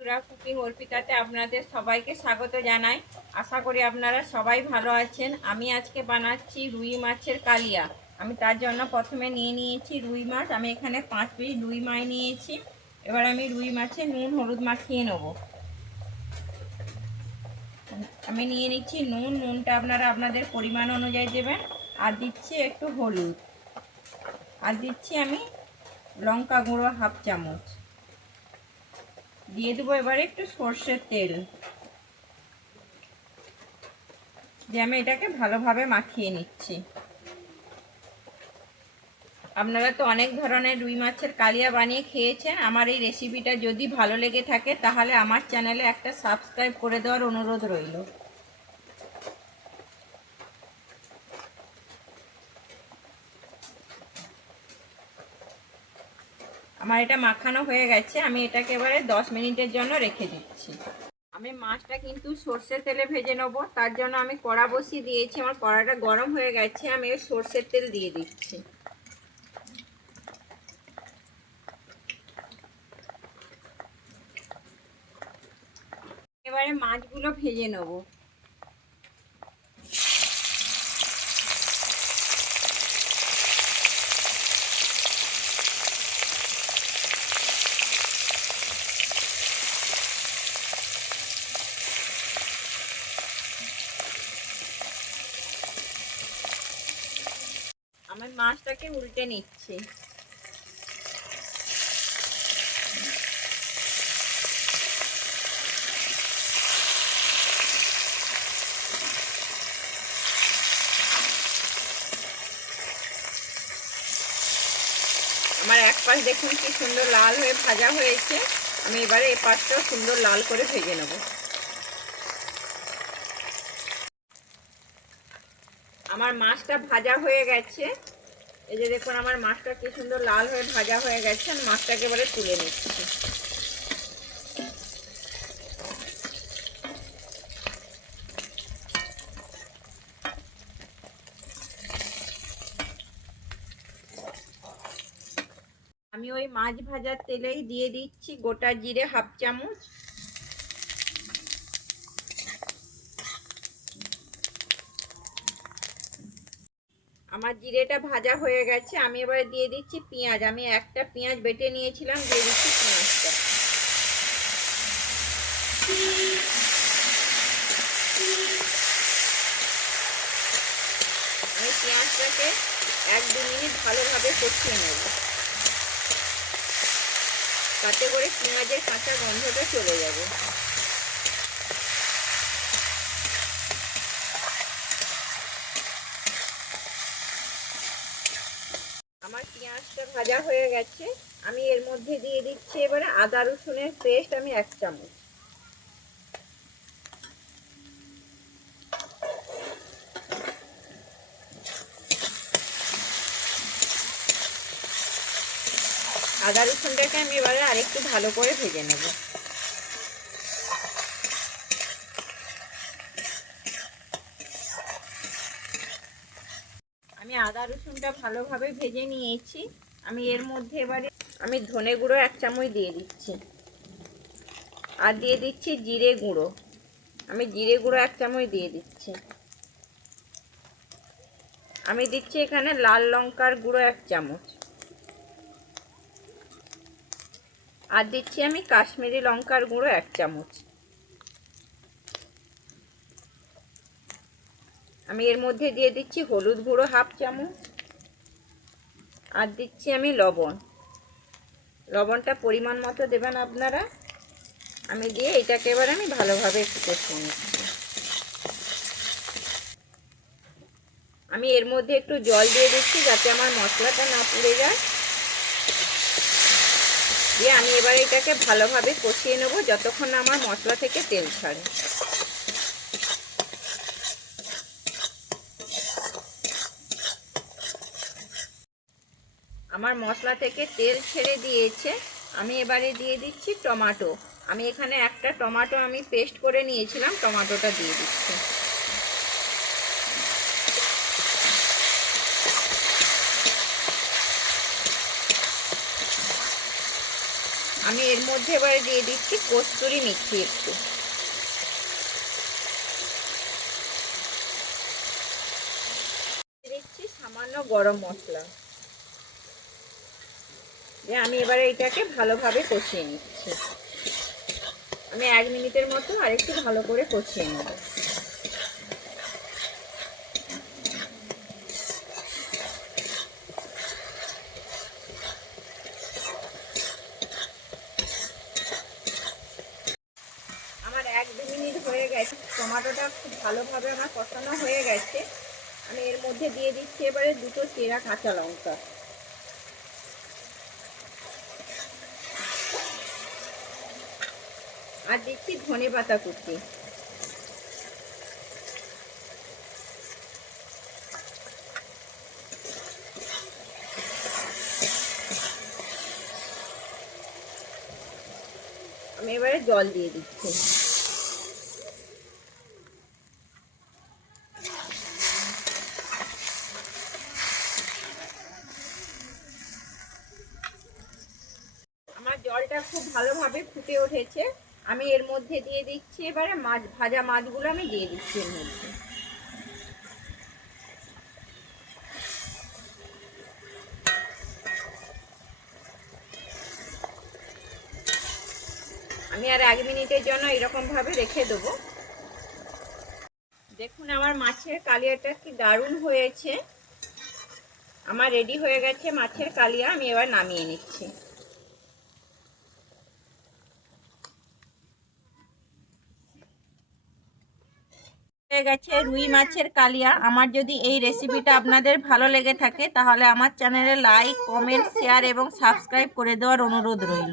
পুরা কুকিং অর্পিতাতে আপনাদের সবাইকে স্বাগত জানাই। আশা করি আপনারা সবাই ভালো আছেন। আমি আজকে বানাচ্ছি রুই মাছের কালিয়া। আমি তার জন্য প্রথমে নিয়ে নিয়েছি রুই মাছ। আমি এখানে পাঁচ পিস রুই মাছ নিয়েছি। এবার আমি রুই মাছে নুন, হলুদ মাখিয়ে নেব। আমি নিয়ে নিচ্ছি নুন। নুনটা আপনারা আপনাদের পরিমাণ অনুযায়ী দেবেন। আর দিচ্ছি একটু হলুদ। আর দিচ্ছি আমি লঙ্কা গুঁড়ো হাফ চামচ। দিয়ে দেবো এবারে একটু সর্ষের তেল। দিয়ে আমি এটাকে ভালোভাবে মাখিয়ে নিচ্ছি। আপনারা তো অনেক ধরনের রুই মাছের কালিয়া বানিয়ে খেয়েছেন। আমার এই রেসিপিটা যদি ভালো লেগে থাকে, তাহলে আমার চ্যানেলে একটা সাবস্ক্রাইব করে দেওয়ার অনুরোধ রইল। আমার এটা মাখানো হয়ে গেছে, আমি এটাকে এবারে দশ মিনিটের জন্য রেখে দিচ্ছি। আমি মাছটা কিন্তু সর্ষের তেলে ভেজে নেব, তার জন্য আমি কড়া বসিয়ে দিয়েছি, আমার কড়াটা গরম হয়ে গেছে, আমি ওই সর্ষের তেল দিয়ে দিচ্ছি। এবারে মাছগুলো ভেজে নেব আমার মাছটাকে উল্টে নিচ্ছি। আমার এক পাশ দেখুন কি সুন্দর লাল হয়ে ভাজা হয়েছে। আমি এবারে এই পাশটাও সুন্দর লাল করে ভেজে নেব। আমার মাছটা ভাজা হয়ে গেছে। এই যে দেখুন, আমার মাছটা কি সুন্দর লাল হয়ে ভাজা হয়ে গেছে, আমি মাছটাকে এবারে তুলে নিচ্ছি। আমি ওই মাছ ভাজার তেলেই দিয়ে দিচ্ছি গোটা জিরে হাফ চামচ। আমার জিরেটা ভাজা হয়ে গেছে, আমি এবারে দিয়ে দিচ্ছি পেঁয়াজ। আমি একটা পেঁয়াজ বেটে নিয়েছিলাম, দিয়ে দিচ্ছি পেঁয়াজটা। আমি পেঁয়াজটাকে এক দু মিনিট ভালোভাবে কষিয়ে নেব। তাতে করে পেঁয়াজের কাঁচা গন্ধটা চলে যাবে আমার পেঁয়াজটা ভাজা হয়ে গেছে। আমি এর মধ্যে দিয়ে দিচ্ছি এবারে আদা রসুনের পেস্ট, আমি এক চামচ। আদা রসুনটাকে আমি এবারে আরেকটু ভালো করে ভেজে নেব। আমি আদা রসুনটা ভালোভাবে ভেজে নিয়েছি। আমি এর মধ্যে এবারে আমি ধনে গুঁড়ো এক চামচ দিয়ে দিচ্ছি। আর দিয়ে দিচ্ছি জিরে গুঁড়ো। আমি জিরে গুঁড়ো এক চামচ দিয়ে দিচ্ছি। আমি দিচ্ছি এখানে লাল লঙ্কার গুঁড়ো এক চামচ। আর দিচ্ছি আমি কাশ্মীরি লঙ্কার গুঁড়ো এক চামচ। আমি এর মধ্যে দিয়ে দিচ্ছি হলুদ গুঁড়ো হাফ চামচ। আর দিচ্ছি আমি লবণ। লবণটা পরিমাণ মতো দেবেন আপনারা। আমি দিয়ে এটাকে এবার আমি ভালোভাবে একটু কষিয়ে নিচ্ছি। আমি এর মধ্যে একটু জল দিয়ে দিচ্ছি যাতে আমার মশলাটা না পুড়ে যায়। দিয়ে আমি এবার এটাকে ভালোভাবে কষিয়ে নেব যতক্ষণ আমার মশলা থেকে তেল ছাড়ে। আমার মশলা থেকে তেল ছেড়ে দিয়েছে। আমি এবারে দিয়ে দিচ্ছি টমাটো। আমি এখানে একটা টমাটো আমি পেস্ট করে নিয়েছিলাম, টমাটোটা দিয়ে দিচ্ছি। আমি এর মধ্যে এবারে দিয়ে দিচ্ছি কস্তুরি মিথি একটু। দিচ্ছি সামান্য গরম মশলা। আমি এবারে এটাকে ভালোভাবে কষিয়ে নিচ্ছি। আমি এক মিনিটের মতো আরেকটু ভালো করে কষিয়ে নেব। আমার এক দু মিনিট হয়ে গেছে, টমাটোটা খুব ভালোভাবে আমার কষানো হয়ে গেছে। আমি এর মধ্যে দিয়ে দিচ্ছি এবারে দুটো চেরা কাঁচা লঙ্কা। আর দিচ্ছি ধনে পাতা কুচি। আমি এবারে জল দিয়ে দিচ্ছি। আমার জলটা খুব ভালোভাবে ফুটে উঠেছে। আমি এর মধ্যে দিয়ে দিচ্ছি এবারে মাছ, ভাজা মাছগুলো আমি দিয়ে দিচ্ছি এর মধ্যে। আমি আর এক মিনিটের জন্য এরকমভাবে রেখে দেবো। দেখুন, আমার মাছের কালিয়াটা কি দারুণ হয়েছে। আমার রেডি হয়ে গেছে মাছের কালিয়া, আমি এবার নামিয়ে নিচ্ছি। হয়ে গেছে রুই মাছের কালিয়া। আমার যদি এই রেসিপিটা আপনাদের ভালো লেগে থাকে, তাহলে আমার চ্যানেলে লাইক কমেন্ট শেয়ার এবং সাবস্ক্রাইব করে দেওয়ার অনুরোধ রইল।